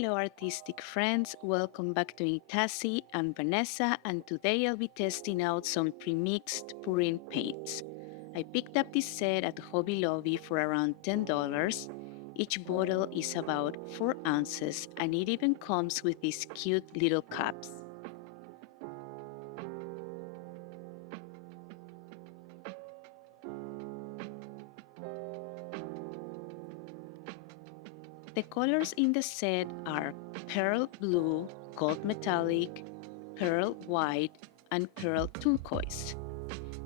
Hello artistic friends, welcome back to Itasi. I'm Vanessa and today I'll be testing out some pre-mixed pouring paints. I picked up this set at Hobby Lobby for around $10. Each bottle is about 4 ounces and it even comes with these cute little cups. The colors in the set are pearl blue, gold metallic, pearl white, and pearl turquoise.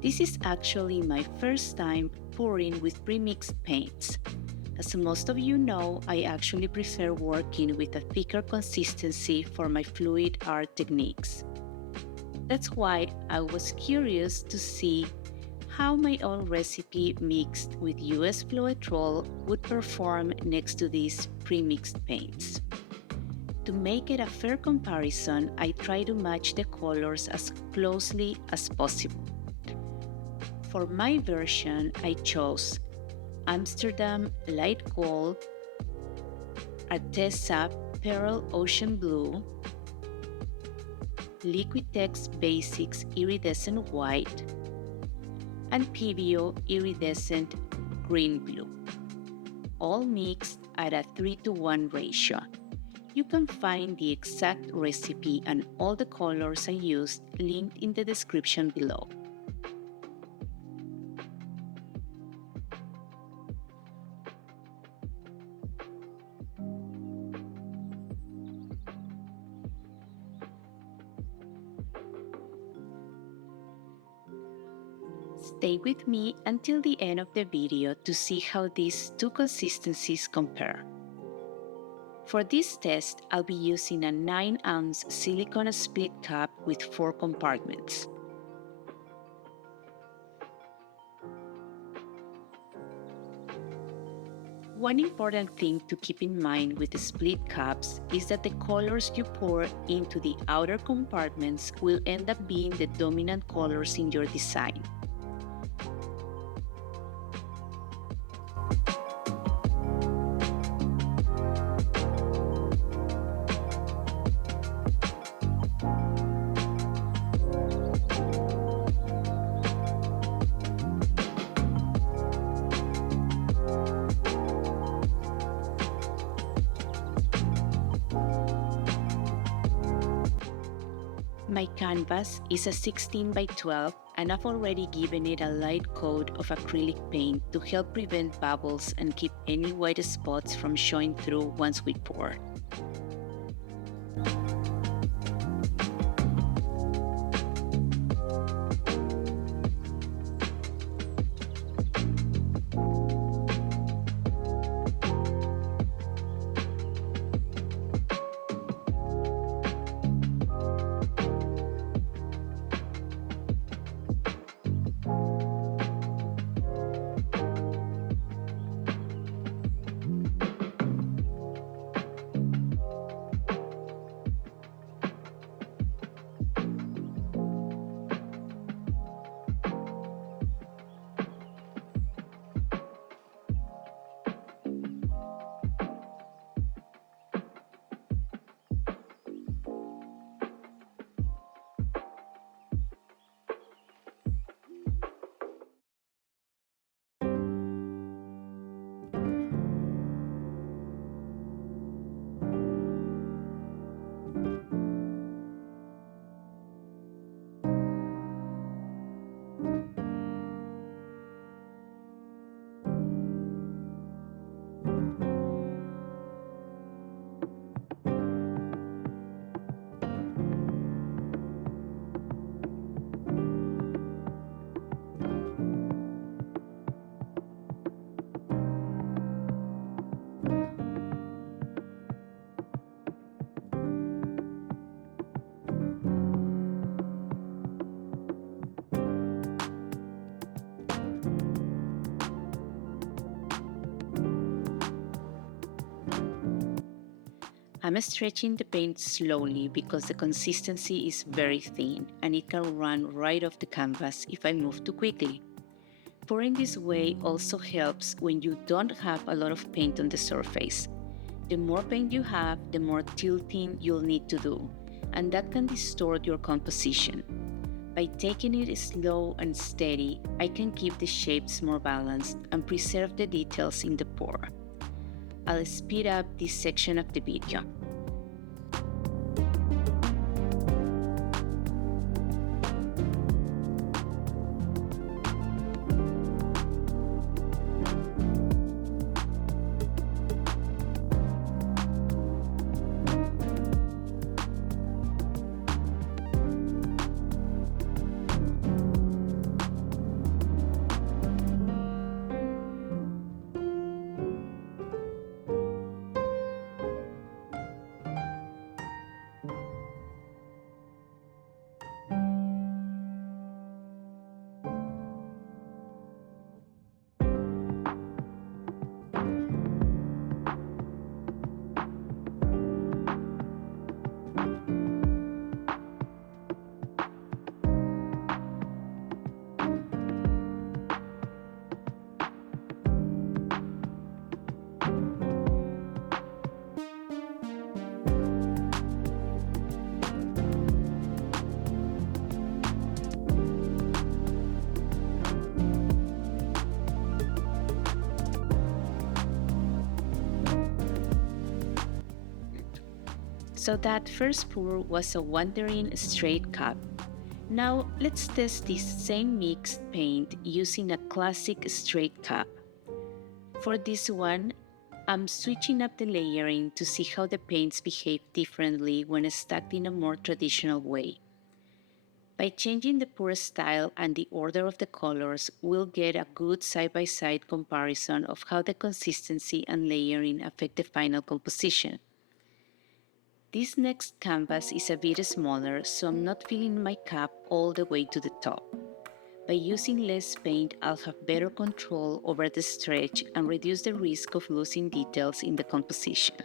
This is actually my first time pouring with pre-mixed paints. As most of you know, I actually prefer working with a thicker consistency for my fluid art techniques. That's why I was curious to see how my own recipe mixed with US Floetrol would perform next to these pre-mixed paints. To make it a fair comparison, I try to match the colors as closely as possible. For my version, I chose Amsterdam Light Gold, Arteza Pearl Ocean Blue, Liquitex Basics Iridescent White, and PBO Iridescent Green Blue, all mixed at a 3:1 ratio. You can find the exact recipe and all the colors I used linked in the description below. Stay with me until the end of the video to see how these two consistencies compare. For this test, I'll be using a 9-ounce silicone split cup with 4 compartments. One important thing to keep in mind with the split cups is that the colors you pour into the outer compartments will end up being the dominant colors in your design. My canvas is a 16 by 12 and I've already given it a light coat of acrylic paint to help prevent bubbles and keep any white spots from showing through once we pour. I'm stretching the paint slowly because the consistency is very thin and it can run right off the canvas if I move too quickly. Pouring this way also helps when you don't have a lot of paint on the surface. The more paint you have, the more tilting you'll need to do, and that can distort your composition. By taking it slow and steady, I can keep the shapes more balanced and preserve the details in the pour. I'll speed up this section of the video. So that first pour was a wandering straight cup. Now let's test this same mixed paint using a classic straight cup. For this one, I'm switching up the layering to see how the paints behave differently when stacked in a more traditional way. By changing the pour style and the order of the colors, we'll get a good side-by-side comparison of how the consistency and layering affect the final composition. This next canvas is a bit smaller, so I'm not filling my cup all the way to the top. By using less paint, I'll have better control over the stretch and reduce the risk of losing details in the composition.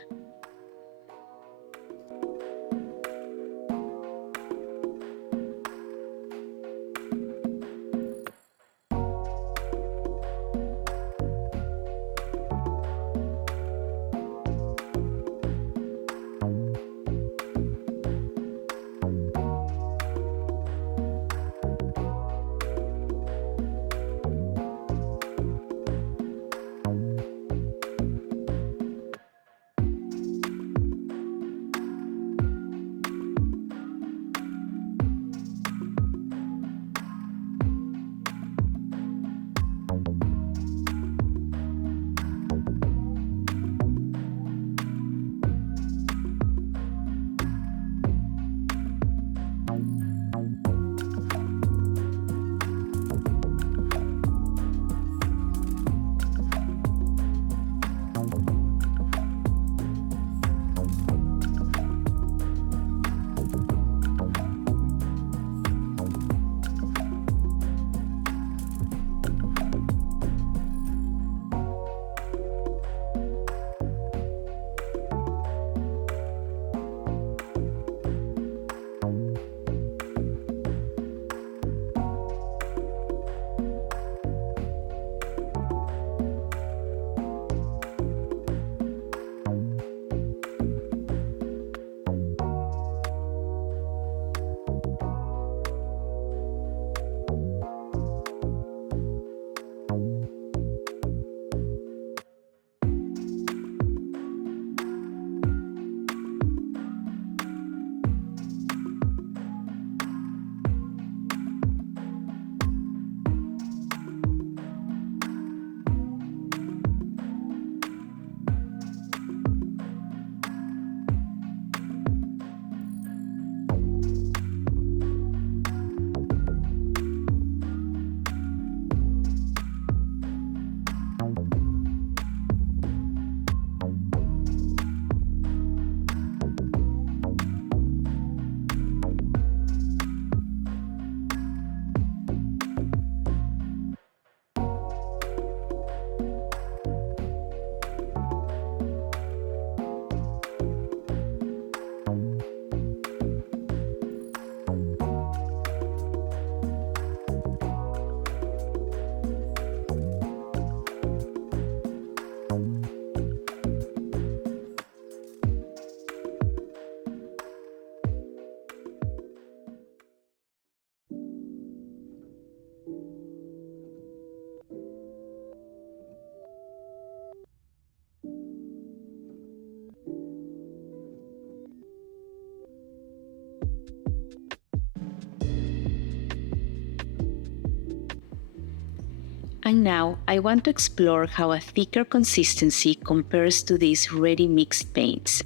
And now I want to explore how a thicker consistency compares to these ready mixed paints.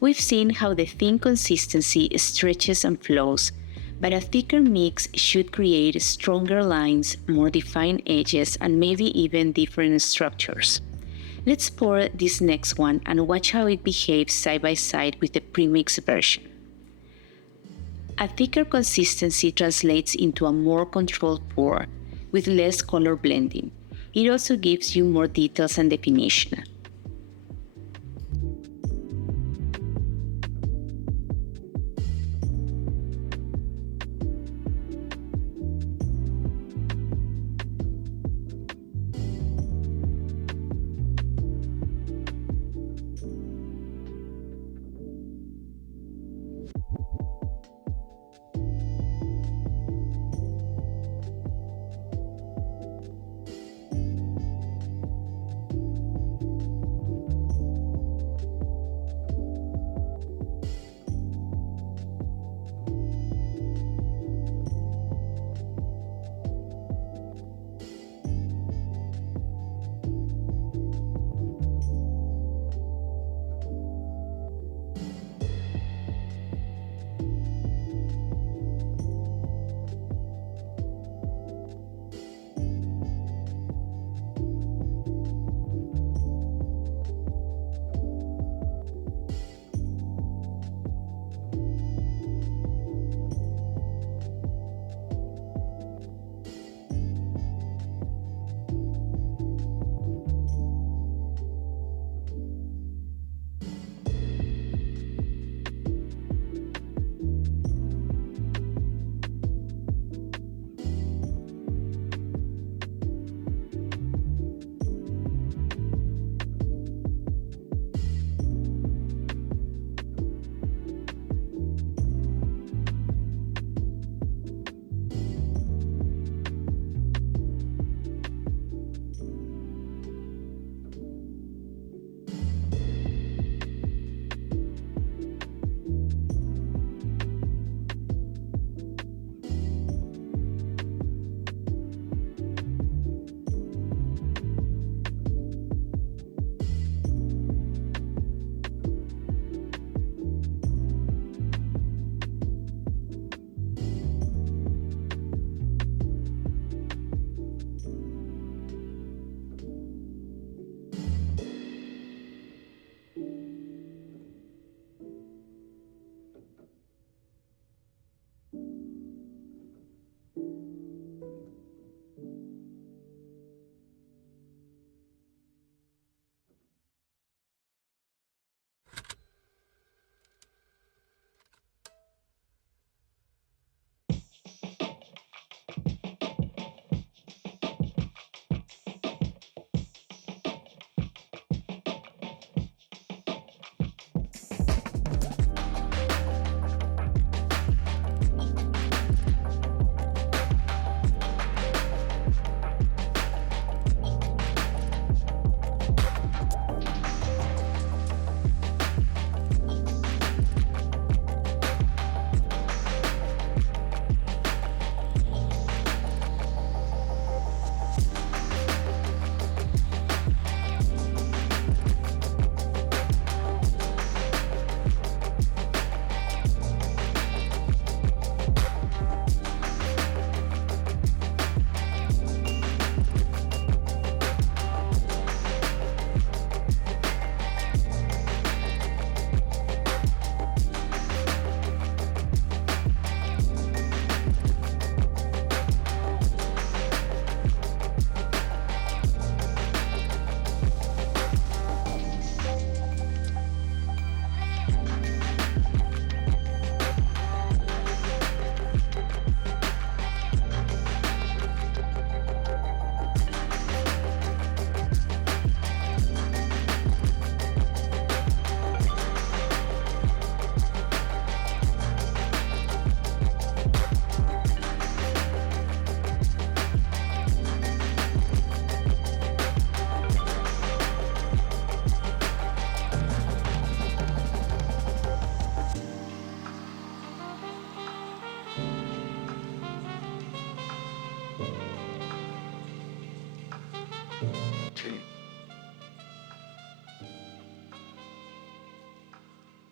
We've seen how the thin consistency stretches and flows, but a thicker mix should create stronger lines, more defined edges, and maybe even different structures. Let's pour this next one and watch how it behaves side by side with the premixed version. A thicker consistency translates into a more controlled pour, with less color blending. It also gives you more details and definition.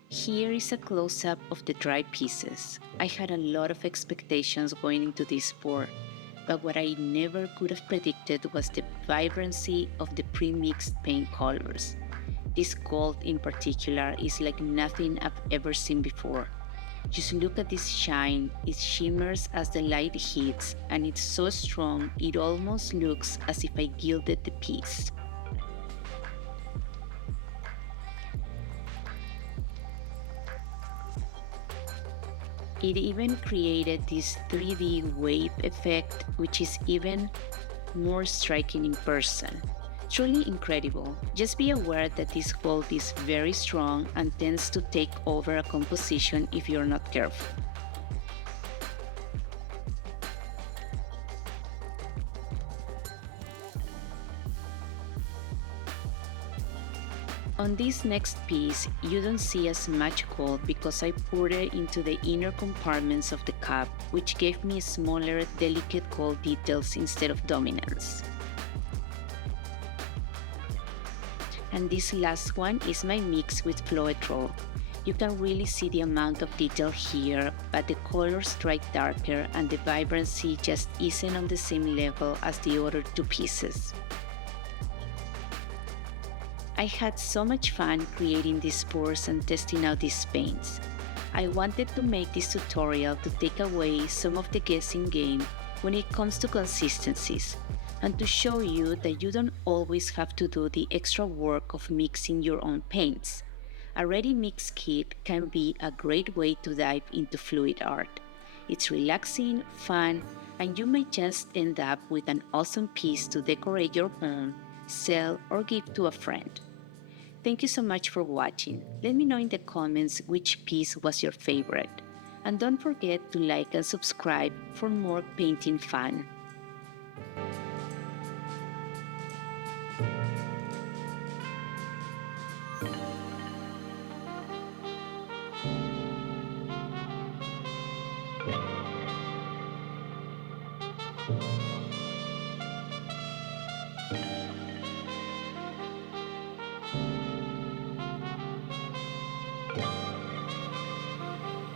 Here is a close-up of the dry pieces. I had a lot of expectations going into this pour, but what I never could have predicted was the vibrancy of the pre-mixed paint colors. This gold in particular is like nothing I've ever seen before. Just look at this shine, it shimmers as the light hits, and it's so strong it almost looks as if I gilded the piece. It even created this 3D wave effect, which is even more striking in person. Truly incredible. Just be aware that this gold is very strong and tends to take over a composition if you're not careful. On this next piece, you don't see as much gold because I poured it into the inner compartments of the cup, which gave me smaller, delicate gold details instead of dominance. And this last one is my mix with Floetrol. You can really see the amount of detail here, but the colors strike darker and the vibrancy just isn't on the same level as the other two pieces. I had so much fun creating these pours and testing out these paints. I wanted to make this tutorial to take away some of the guessing game when it comes to consistencies, and to show you that you don't always have to do the extra work of mixing your own paints. A ready-mix kit can be a great way to dive into fluid art. It's relaxing, fun, and you may just end up with an awesome piece to decorate your home, sell, or give to a friend. Thank you so much for watching. Let me know in the comments which piece was your favorite. And don't forget to like and subscribe for more painting fun.